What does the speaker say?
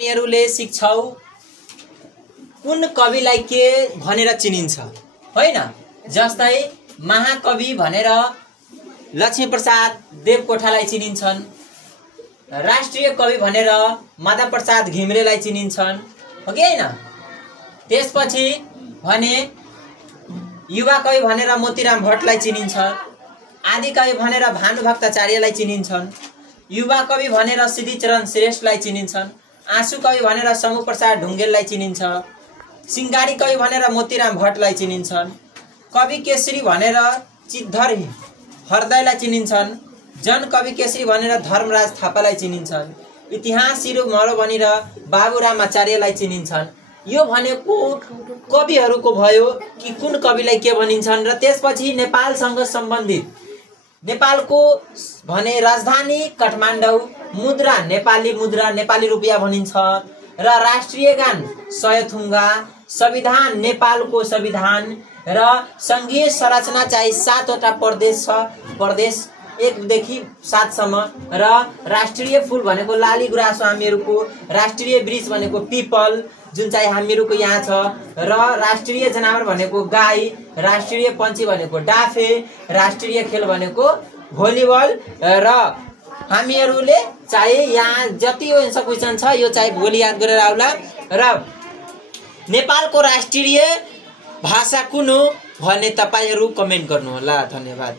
हामीहरूले सिक्छौ कुन कविलाई के भनेर चिनिन्छ हैन। जस्तै महाकवि भनेर लक्ष्मीप्रसाद देवकोटालाई चिनिन्छन्, राष्ट्रिय कवि भनेर माधवप्रसाद घिमिरेलाई चिनिन्छन्, हो कि हैन। त्यसपछि भने युवा कवि भनेर मोतीराम भट्टलाई चिनिन्छ, आदि कवि भनेर भानुभक्ताचार्यलाई चिनिन्छन्, युवा कवि भनेर सिद्धिचरण श्रेष्ठलाई चिनिन्छन्, आँसु कवि भनेर शम्भुप्रसाद ढुङ्गेललाई चिनिन्छ, सिंगारी कवि भनेर मोतीराम भट्टलाई चिनिन्छन्, कवि केसरी भनेर चिद्धर हृदयलाई चिनिन्छन्, जन कवि केसरी भनेर धर्मराज थापालाई चिनिन्छन्, इतिहास शिरो मरो भनेर बाबुराम आचार्यलाई चिनिन्छन्। यो भनेको कविहरूको भयो कि कुन कविलाई के भनिन्छन्। र त्यसपछि नेपालसँग सम्बन्धित नेपालको भने राजधानी काठमाडौँ, मुद्रा नेपाली रुपियाँ भनिन्छ, र राष्ट्रिय गान सयथुङ्गा, संविधान नेपालको संविधान, र संघीय संरचना चाहिँ 7 वटा प्रदेश छ, प्रदेश 1 देखि 7 सम्म, र राष्ट्रिय फूल भनेको लाली गुराँस हामीहरूको, राष्ट्रिय वृक्ष भनेको पिपल जुन चाहिँ हामीहरूको यहाँ छ, र राष्ट्रिय जनावर भनेको गाई, राष्ट्रिय पन्छी भनेको डाफे, राष्ट्रिय खेल भनेको भलिबल। र हामीहरूले चाहिँ यहाँ जति यो एन्सर क्वेसन छ यो चाहिँ भोलि याद गरेर आउला। र नेपालको राष्ट्रिय भाषा कुन हो भन्ने तपाईहरु कमेन्ट गर्नु होला। धन्यवाद।